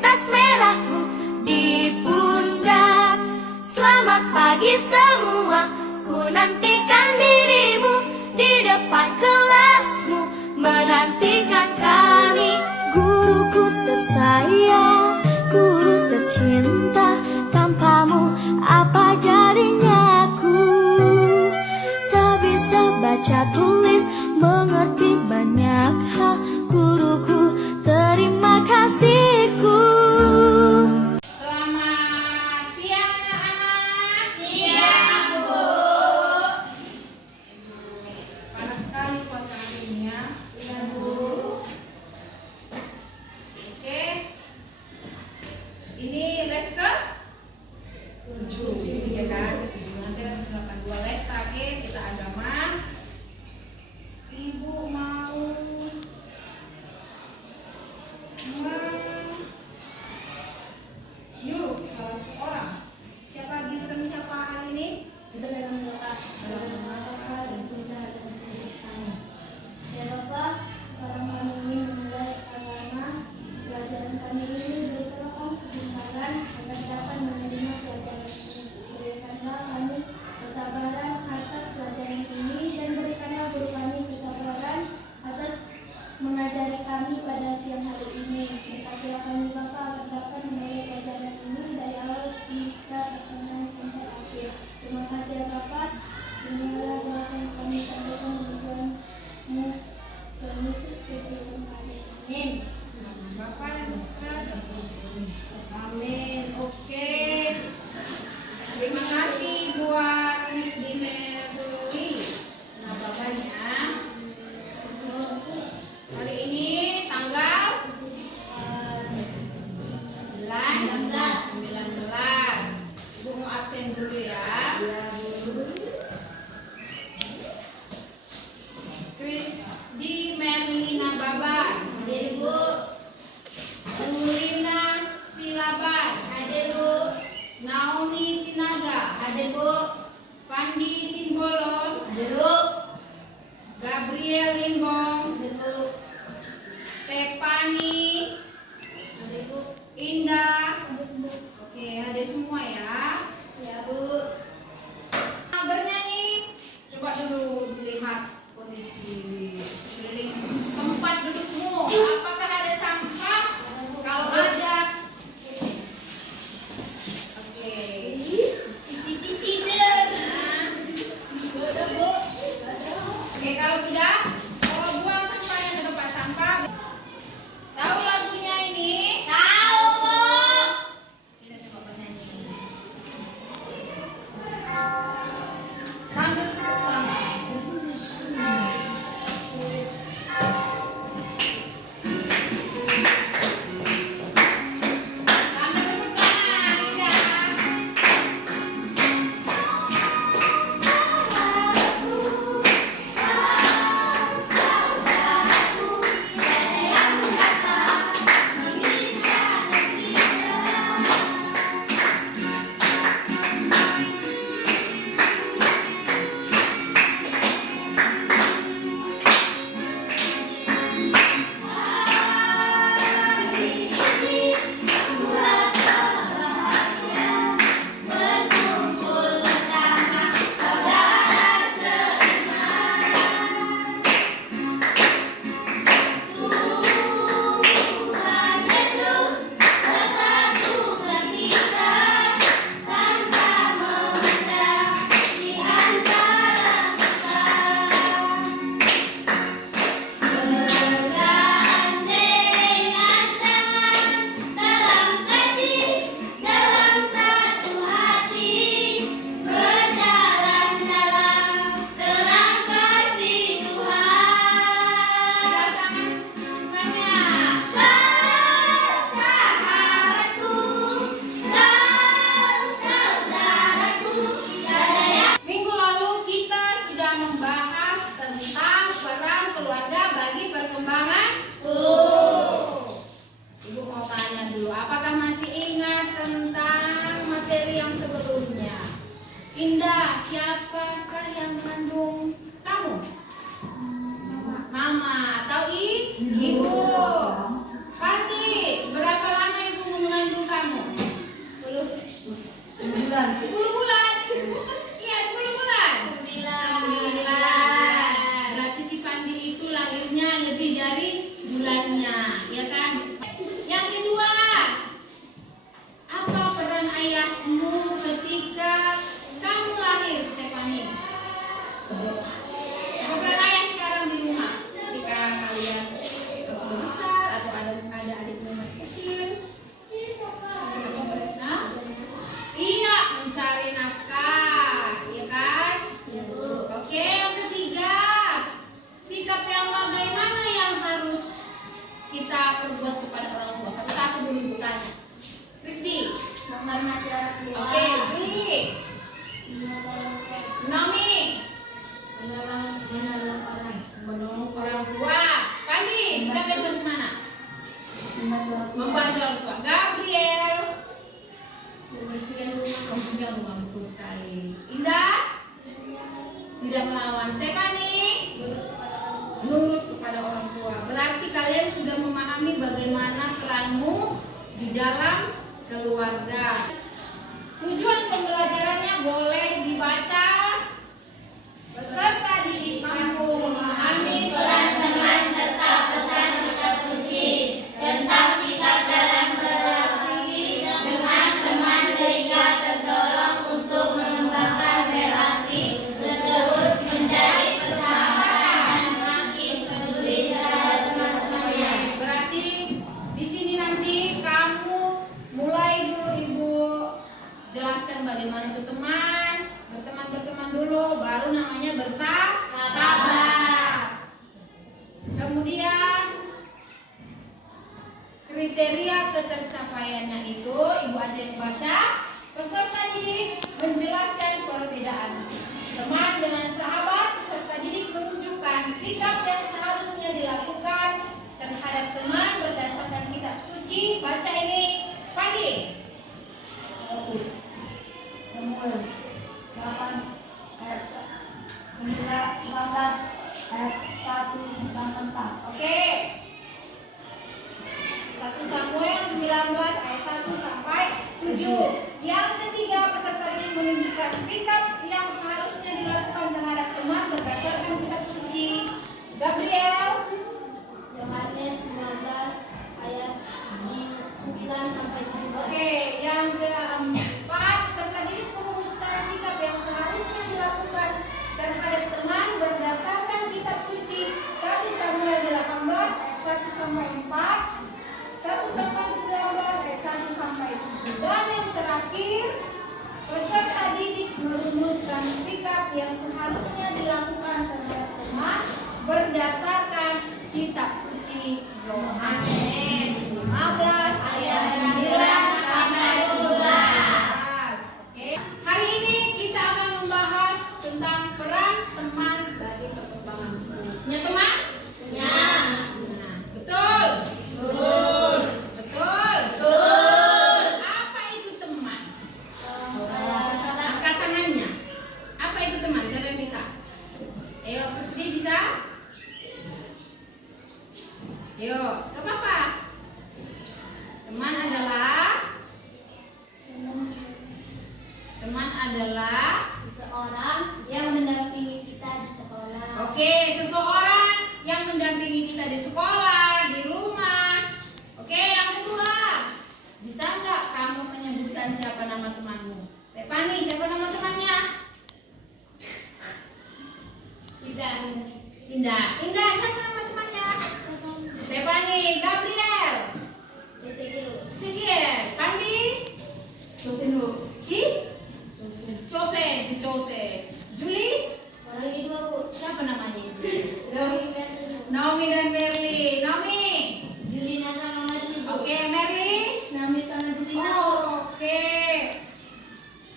tas merahku di pundak. Selamat pagi semua, ku nantikan dirimu di depan kelasmu, menantikan kami. Guruku tersayang, guru tercinta, tanpamu apa jadinya aku? Tak bisa baca tulis, mengerti banyak hal. Guruku, terima kasihku. Selamat siang anak-anak. Siang, Bu. Panas sekali cuaca hari ini ya. Iya, Bu. Oke. Ini les ke 7 ya kan? Nanti langsung melakukan 2 les terakhir kita agama. Ibu mau nyuruh salah seorang. Siapa gitu dan siapa hari ini? Bisa dalam doa, dalam nama dan Putra dan Kudus kami. Ya Bapa, sekarang kami ingin memulai agama. Pelajaran kami ini bertolong kebenaran agar dapat menerima pelajaran ini. Berikanlah kami kesabaran atas pelajaran ini dan berikanlah guru kami kesabaran atas mengajari kami pada siang hari ini. Berkatilah kami Bapa agar dapat memulai pelajaran ini dari awal hingga pertengahan sampai akhir. Terima kasih ya Bapa. Inilah doa yang kami sampaikan di Tuhan-Mu, Tuhan Yesus Kristus yang kami. Amin. Bapak dan Putra dan Kudus. Amin. Oke. Terima kasih buat Miss Dimerui. Nah, bapaknya. Hari ini tanggal 19. Ibu mau absen dulu ya. Chris di Merlina Baban. Hadir Bu. Nurina Silaban. Hadir Bu. Naomi Sinaga. Hadir Bu. Pandi Simbolon. Hadir Bu. Gabriel Limbong. Hadir Bu. Stefani. Hadir Bu. Indah. Hadir Bu. Oke, hadir semua ya. Ya Bu. Bernyanyi. Coba dulu lihat kondisi sekeliling tempat dudukmu. Apakah ada sampah? Kalau ada, oke. Tidak. Sudah Bu. Oke, kalau sudah, buang sampahnya ke tempat sampah. Tahu lagunya ini? Tahu Bu. Kita coba bernyanyi. Sambil pulang. Indah, siapakah yang mengandung kamu? Mama atau ibu? Pasti, berapa lama ibu belum Ibu tanya? Kristi. Menghormati orang tua. Oke, Juli. Naomi. Menolong orang. Menolong orang tua. Pandi, sikap yang bagaimana? Membantu orang tua. Gabriel. Membersihkan rumah. Membersihkan rumah, betul sekali. Indah. Tidak melawan. Stephanie. Nurut kepada orang tua. Berarti kalian sudah memahami bagaimana peranmu di dalam keluarga. Tujuan pembelajarannya boleh dibaca. Peserta didik mampu memahami peran teman serta pesan kitab suci tentang sikap dalam berrelasi dengan teman sehingga terdorong untuk mengembangkan relasi tersebut menjadi persahabatan dan makin peduli terhadap teman-temannya. Berarti di sini nanti kamu mulai dulu Ibu jelaskan bagaimana itu teman, berteman dulu, baru namanya bersahabat. Kemudian kriteria ketercapaiannya itu Ibu aja yang baca. Peserta didik menjelaskan perbedaan teman dengan sahabat. Peserta didik menunjukkan sikap yang seharusnya dilakukan terhadap teman berdasarkan kitab suci. Baca ini, Pandi. Samuel 8 ayat 15 ayat 1 sampai 4. Oke. 1 Samuel 19 ayat 1 sampai 7. Yang ketiga, peserta didik menunjukkan sikap yang seharusnya dilakukan terhadap teman berdasarkan kitab suci. Gabriel. Yohanes 19 ayat 9 sampai 17. Oke, yang keempat, peserta didik merumuskan sikap yang seharusnya dilakukan terhadap teman berdasarkan kitab suci. 1 Samuel 18 ayat 1 sampai 4, 1 Samuel 19 ayat 1 sampai 7. Dan yang terakhir, peserta didik merumuskan sikap yang seharusnya dilakukan terhadap teman berdasarkan kitab suci Yohanes 15 ayat 9 sampai 12. Oke. Hari ini kita akan membahas tentang peran teman bagi perkembangan. Punya teman? Punya. Nah, betul. Betul. Betul. Betul. Apa itu teman? Angkat tangannya. Apa itu teman? Siapa yang bisa? Ayo, Kristi bisa? Ayo, ke Papa. Teman adalah Seseorang yang mendampingi kita di sekolah. oke, seseorang yang mendampingi kita di sekolah, di rumah. Oke, yang kedua, bisa nggak kamu menyebutkan siapa nama temanmu? Stephanie, siapa nama temannya? Indah. Indah. Indah, siapa nama temannya? Stephanie. Gabriel. Ezekiel. Pandi. Si Chose. Juli. Siapa namanya? Naomi dan Merly. Naomi. Julina sama Marli. Oke, Merly. Naomi sama Julina. Oke.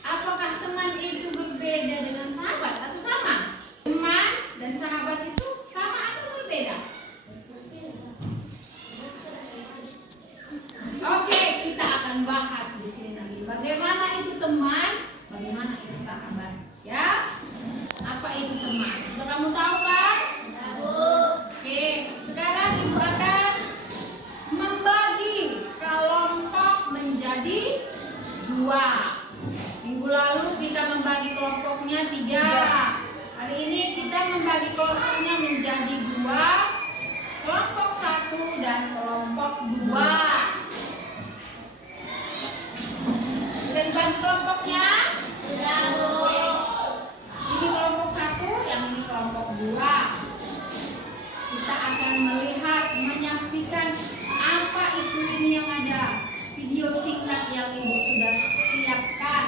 Apakah teman itu berbeda dengan sahabat atau sama? Teman dan sahabat itu sama atau berbeda? Oke, kita akan bahas di sini nanti bagaimana itu teman, bagaimana itu sahabat, ya? Apa itu teman? Sudah kamu tahu kan? Tahu. Oke, sekarang Ibu akan membagi kelompok menjadi 2. Minggu lalu kita membagi kelompoknya 3. Hari ini kita membagi kelompoknya menjadi 2. Kelompok 1 dan kelompok 2. Sudah dibagi kelompoknya? Sudah, Bu. Ini kelompok 1, yang ini kelompok 2. Kita akan melihat, menyaksikan apa itu ini yang ada. Video singkat yang Ibu sudah siapkan.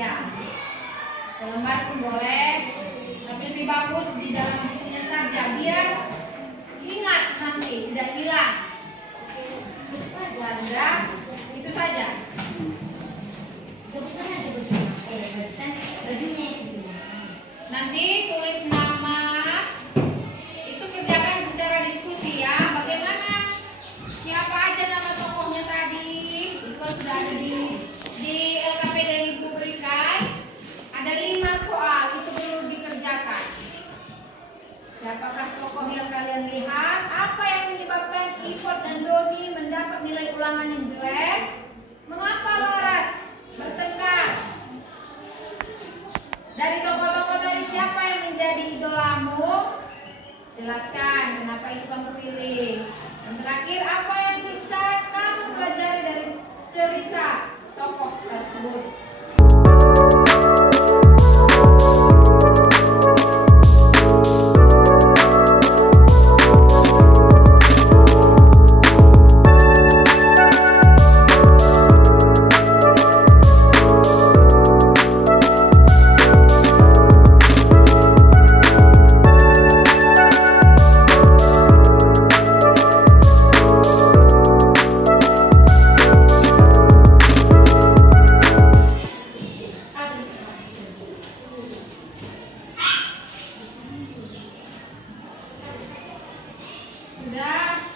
Ya, selembar pun boleh, tapi lebih bagus di dalam bukunya saja biar ingat nanti tidak hilang. Wadah, itu saja. Nanti tulis nama. Itu kerjakan secara diskusi ya. Bagaimana? Siapa aja nama tokohnya tadi? Itu kan sudah ada di LKPD yang Ibu berikan. Ada 5 soal, itu perlu dikerjakan. Siapakah tokoh yang kalian lihat? Apa yang menyebabkan Ipot dan Doni mendapat nilai ulangan yang jelek? Mengapa Laras bertengkar? Dari tokoh-tokoh tadi siapa yang menjadi idolamu? Jelaskan kenapa itu kamu pilih. Dan terakhir, apa yang bisa kamu pelajari dari cerita tokoh tersebut? Sudah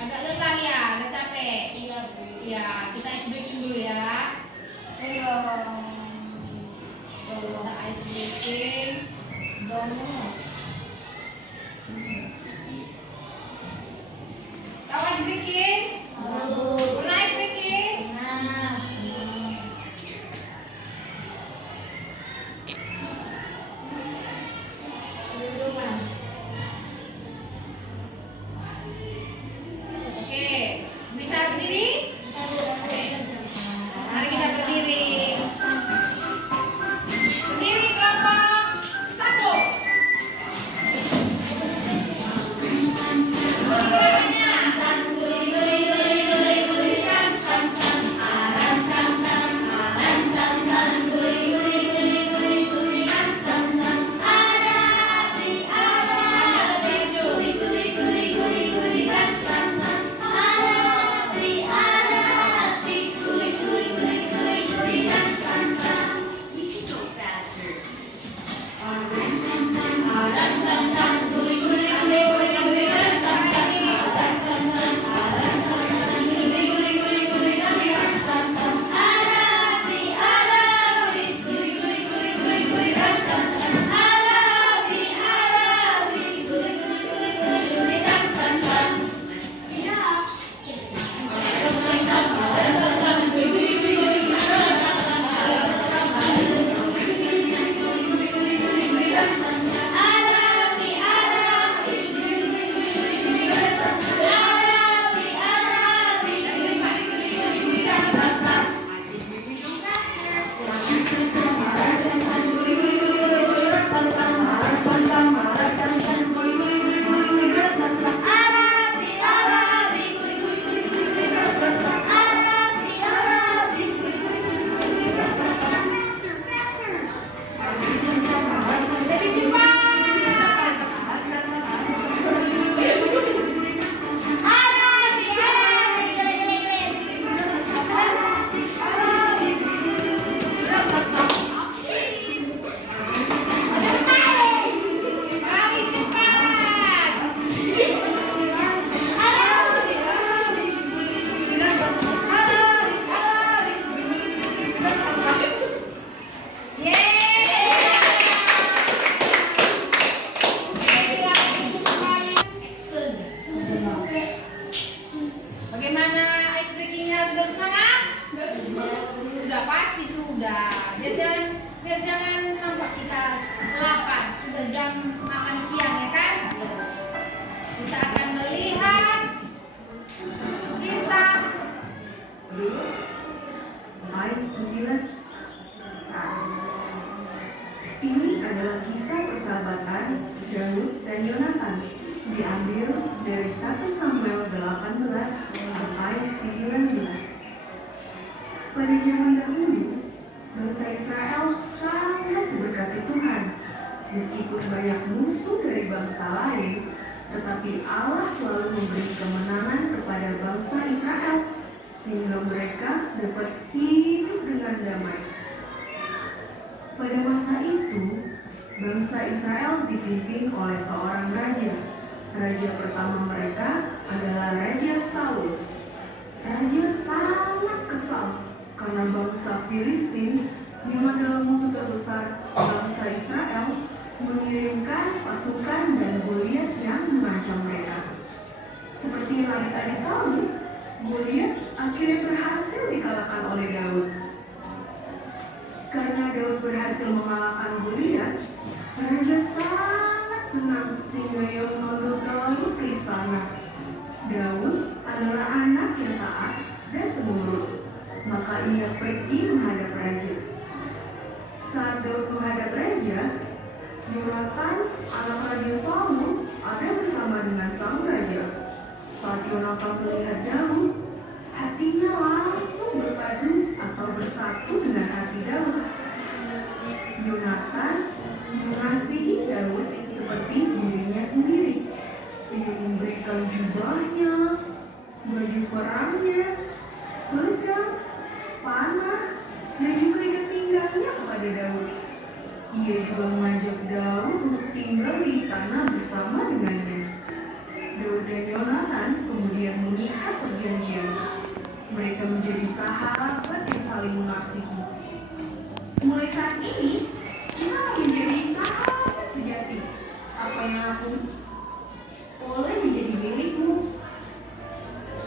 agak lelah ya, agak capek. Iya, Bu. Ya, kita ice breaking dulu ya. Kita ice breaking. Tahu ice breaking? Pernah ice breaking? Oke, bisa berdiri? Oke. Mari kita berdiri. Berdiri kelompok 1. dan Yonatan diambil dari 1 Samuel 18 sampai 19. Pada zaman dahulu, bangsa Israel sangat diberkati Tuhan. Meskipun banyak musuh dari bangsa lain, tetapi Allah selalu memberi kemenangan kepada bangsa Israel, sehingga mereka dapat hidup dengan damai. Pada masa itu, bangsa Israel dipimpin oleh seorang raja. Raja pertama mereka adalah Raja Saul. Raja sangat kesal karena bangsa Filistin yang adalah musuh terbesar bangsa Israel mengirimkan pasukan dan Goliat yang mengancam mereka. Seperti yang tadi tahu, Goliat akhirnya berhasil dikalahkan oleh Daud. Karena Daud berhasil mengalahkan Goliat, Raja sangat senang sehingga ia memanggil Daud ke istana. Daud adalah anak yang taat dan penurut, maka ia pergi menghadap raja. Saat Daud menghadap raja, Yonatan, anak Raja Saul, ada bersama dengan sang raja. Saat Yonatan melihat Daud, hatinya langsung berpadu atau bersatu dengan hati Daud. Yonatan mengasihi Daud seperti dirinya sendiri. Ia memberikan jubahnya, baju perangnya, pedang, panah, dan juga ikat pinggangnya kepada Daud. Ia juga mengajak Daud untuk tinggal di istana bersama dengannya. Daud dan Yonatan kemudian mengikat perjanjian. Mereka menjadi sahabat yang saling mengasihi. Mulai saat ini, kita akan menjadi sahabat sejati. Apa yang aku boleh menjadi milikmu.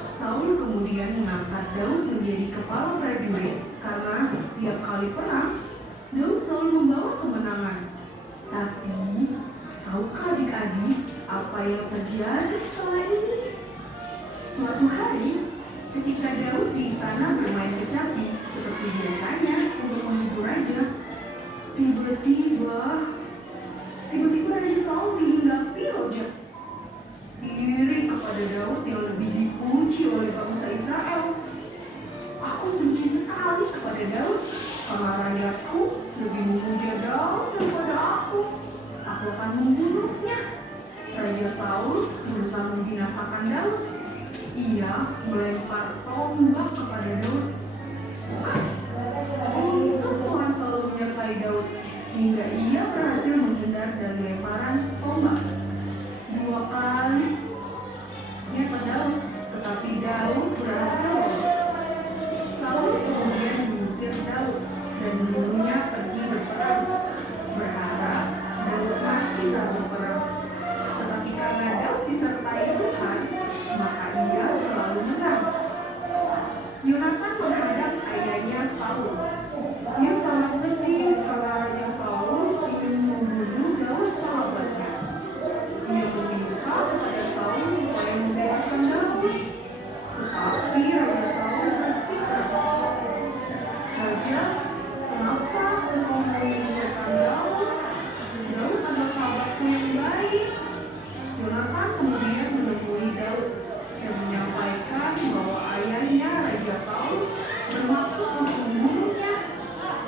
Saul kemudian mengangkat Daud menjadi kepala prajurit karena setiap kali perang, Daud selalu membawa kemenangan. Tapi, tahukah adik-adik apa yang terjadi setelah ini? Suatu hari, ketika Daud di istana bermain kecapi seperti biasanya untuk menghibur raja, tiba-tiba Raja Saul dihinggapi loh, iri kepada Daud yang lebih dipuji oleh bangsa Israel. Aku benci sekali kepada Daud karena rakyatku lebih memuja Daud daripada aku. Aku akan membunuhnya. Raja Saul berusaha membinasakan Daud. Ia melempar tombak kepada Daud. Untung Tuhan selalu menyertai Daud sehingga ia berhasil menghindar dari lemparan tombak. 2 kali menimpa Daud, tetapi Daud berhasil lolos. Saul kemudian mengusir Daud dan menyuruhnya pergi berperang, berharap Daud mati saat berperang. Tetapi karena Daud disertai Tuhan, maka ia selalu menang. Yonatan menghadap ayahnya Saul. Ia sangat sedih karena Raja Saul ingin membunuh Daud sahabatnya. Ia meminta kepada Saul supaya membebaskan Daud. Tetapi Raja Saul bersikeras. Raja, kenapa engkau meninggalkan Daud? Daud adalah sahabatku yang baik. Yonatan kemudian menemui Daud dan menyampaikan bahwa ayahnya Raja Saul bermaksud untuk membunuhnya.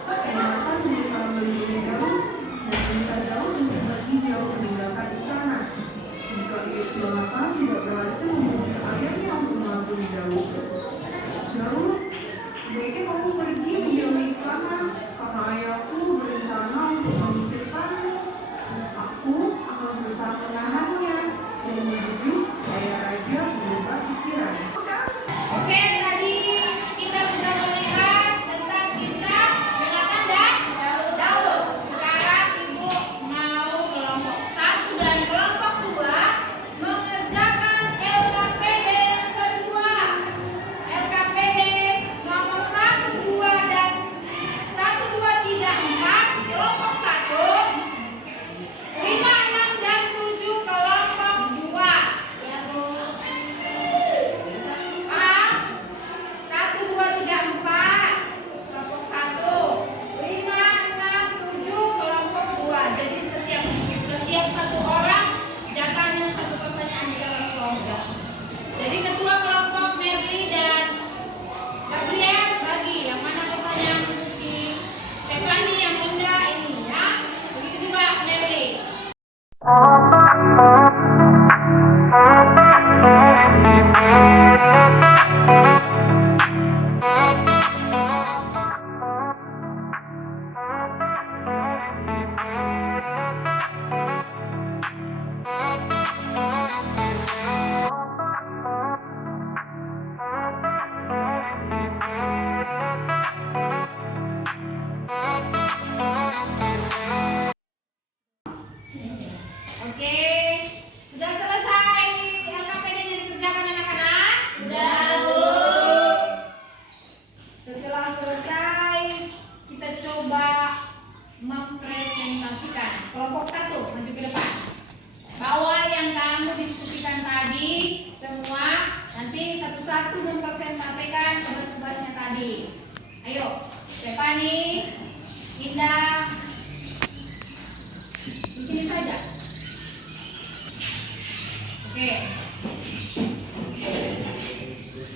Yonatan berusaha melindungi Daud dan meminta Daud untuk pergi jauh meninggalkan istana. Jika Yonatan tidak berhasil memuji ayahnya untuk mengampuni Daud, sebaiknya kamu pergi menjauhi istana karena ayahku berencana untuk memikirkanmu. Aku akan berusaha menahannya dan membujuk supaya raja berubah pikiran. Oke, tadi kita sudah melihat tentang kisah Yonatan dan Daud. Sekarang Ibu mau kelompok 1 dan kelompok 2 mengerjakan LKPD yang kedua. LKPD nomor 1, 2 dan 1, 2, 3, 4 kelompok 1, 5, 6 dan 7 kelompok 2. Ya Bu. Paham? Ayo, Stephanie, Indah, di sini saja. Oke.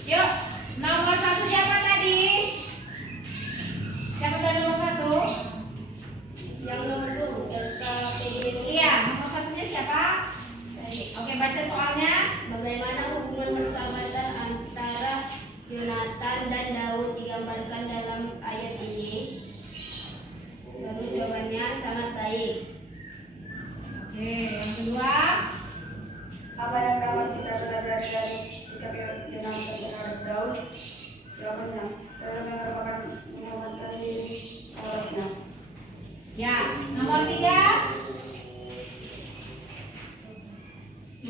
Yuk, nomor 1 siapa tadi? Siapa tadi nomor 1? Yang nomor 2, LKPD. Iya, nomor 1-nya siapa? Oke, baca soalnya. Bagaimana hubungan persahabatan antara Yonatan dan Daud digambarkan dalam ayat ini? Lalu jawabannya sangat baik. Oke, yang kedua. Apa yang dapat kita pelajari dari sikap Yonatan terhadap Daud? Jawabannya, dalam merupakan menyelamatkan diri sahabatnya. Ya, nomor 3.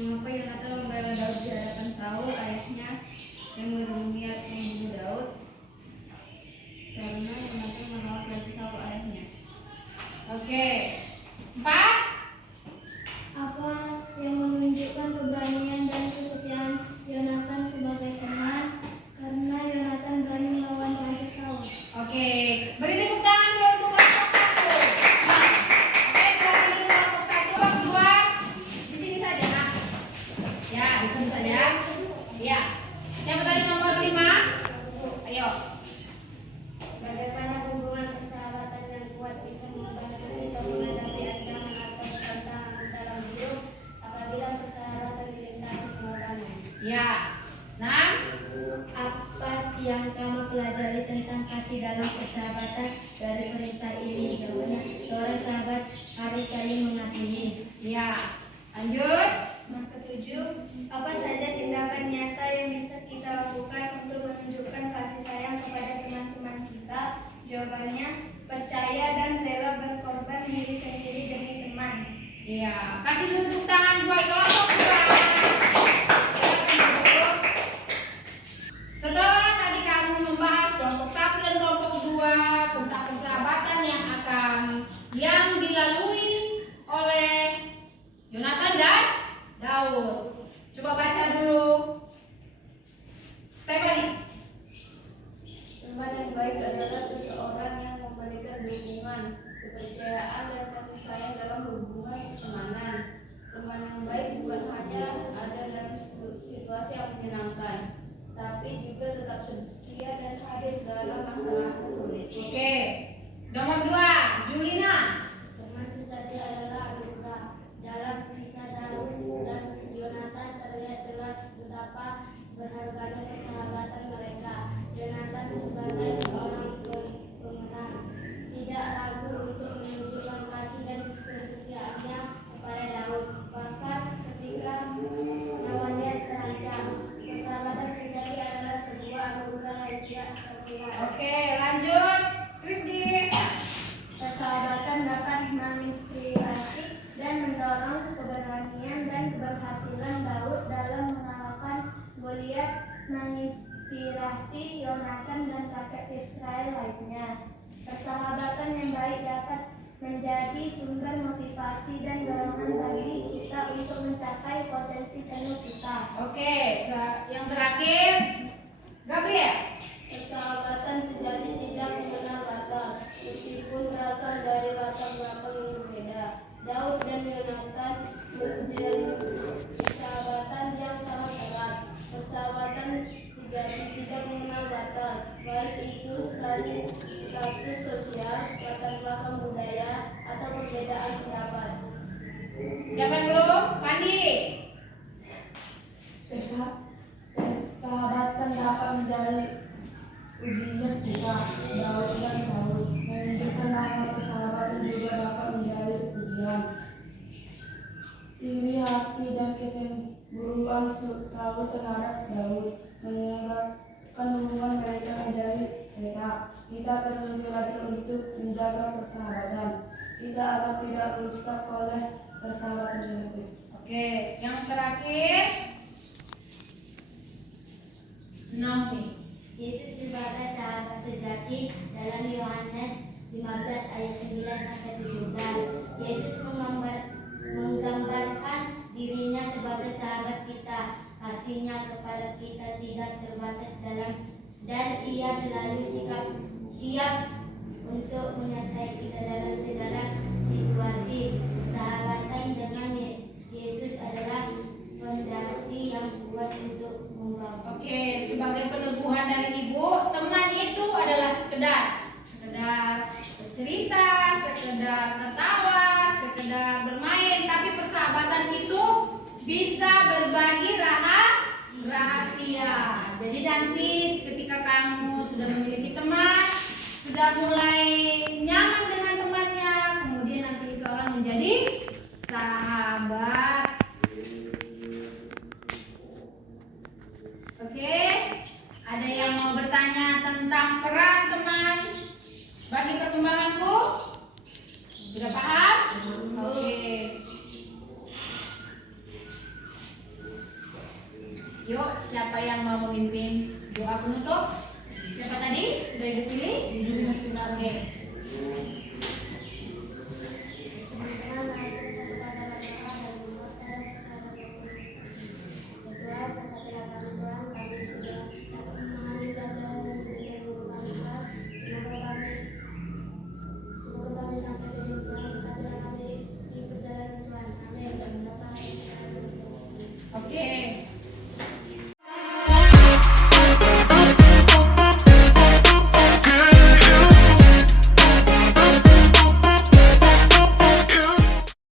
Mengapa Yonatan membela Daud di hadapan Saul, ayahnya yang berniat membunuh Daud? Karena Yonatan menolak lagi Saul, ayahnya. Oke. 4. Apa yang menunjukkan keberanian dan kesetiaan Yonatan sebagai teman? Karena Yonatan berani melawan Raja Saul. Oke, beri tepuk tangan dulu untuk kelompok 1. Nah, oke, silakan dulu kelompok 1, kelompok 2. Di sini saja, nak. Ya, di sini saja. Ya. Siapa tadi nomor 5? Ayo. Bagaimana hubungan persahabatan yang kuat bisa membantu kita menghadapi ancaman atau tantangan dalam hidup apabila persahabatan dilintasi pengorbanan? Ya. 6. Apa yang kamu pelajari tentang kasih dalam persahabatan dari perintah ini? Jawabannya, seorang sahabat harus saling mengasihi. Ya. Lanjut. Nomor 7, apa saja tindakan nyata yang bisa kita lakukan untuk menunjukkan kasih sayang kepada teman-teman kita? Jawabannya, percaya dan rela berkorban diri sendiri demi teman. Iya, kasih dulu tepuk tangan buat kelompok 2. Silakan duduk. Setelah tadi kamu membahas kelompok 1 dan kelompok 2 tentang persahabatan yang dilalui oleh Yonatan dan Daud. Coba baca dulu. Stephanie. Teman yang baik adalah seseorang yang memberikan dukungan, kepercayaan, dan kasih sayang dalam hubungan pertemanan. Teman yang baik bukan hanya ada dalam situasi yang menyenangkan, tapi juga tetap setia dan hadir dalam masa-masa sulit. Oke. Nomor 2, Julina. Teman sejati adalah anugerah. Dalam kisah Daud dan Yonatan terlihat jelas betapa berharganya persahabatan mereka. Yonatan sebagai seorang pemenang tidak ragu untuk menunjukkan kasih dan kesetiaannya kepada Daud, bahkan ketika nyawanya terancam. Persahabatan sejati adalah sebuah anugerah yang tidak terkira. Oke, lanjut. Krisdi. Persahabatan dapat menginspirasi dan mendorong keberanian dan keberhasilan Daud dalam mengalahkan Goliat, menginspirasi Yonatan dan rakyat Israel lainnya. Persahabatan yang baik dapat menjadi sumber motivasi dan dorongan bagi kita untuk mencapai potensi penuh kita. Oke, yang terakhir, Gabriel. Persahabatan sejati tidak mengenal batas, meskipun berasal dari latar belakang yang berbeda. Daud dan Yonatan menjalin persahabatan yang sangat erat. Persahabatan sejati tidak mengenal batas, baik itu status sosial, latar belakang budaya, atau perbedaan pendapat. Siapa dulu? Pandi. Persahabatan dapat menjadi ujian kita. Daud dan Saul menunjukkan bahwa persahabatan juga dapat menjadi ujian. Iri hati dan kecemburuan Saul terhadap Daud menyebabkan hubungan mereka menjadi retak. Kita perlu belajar untuk menjaga persahabatan kita agar tidak rusak oleh persahabatan negatif. Oke, yang terakhir, Naomi. Yesus sebagai sahabat sejati dalam Yohanes 15 ayat 9 sampai 17. Yesus menggambarkan dirinya sebagai sahabat kita. Kasihnya kepada kita tidak terbatas dan ia selalu siap untuk menyertai kita dalam segala situasi. Persahabatan dengan Yesus adalah fondasi yang kuat untuk membangun. Oke, sebagai peneguhan dari Ibu, teman itu adalah sekedar bercerita, sekedar ketawa, sekedar bermain, tapi persahabatan itu bisa berbagi rahasia. Jadi nanti ketika kamu sudah memiliki teman, sudah mulai nyaman dengan temannya, kemudian nanti itu orang menjadi sahabat. Oke, ada yang mau bertanya tentang peran teman bagi perkembanganku? Sudah paham? Oke. Yuk, siapa yang mau memimpin doa penutup? Siapa tadi? Sudah Ibu pilih? Oke.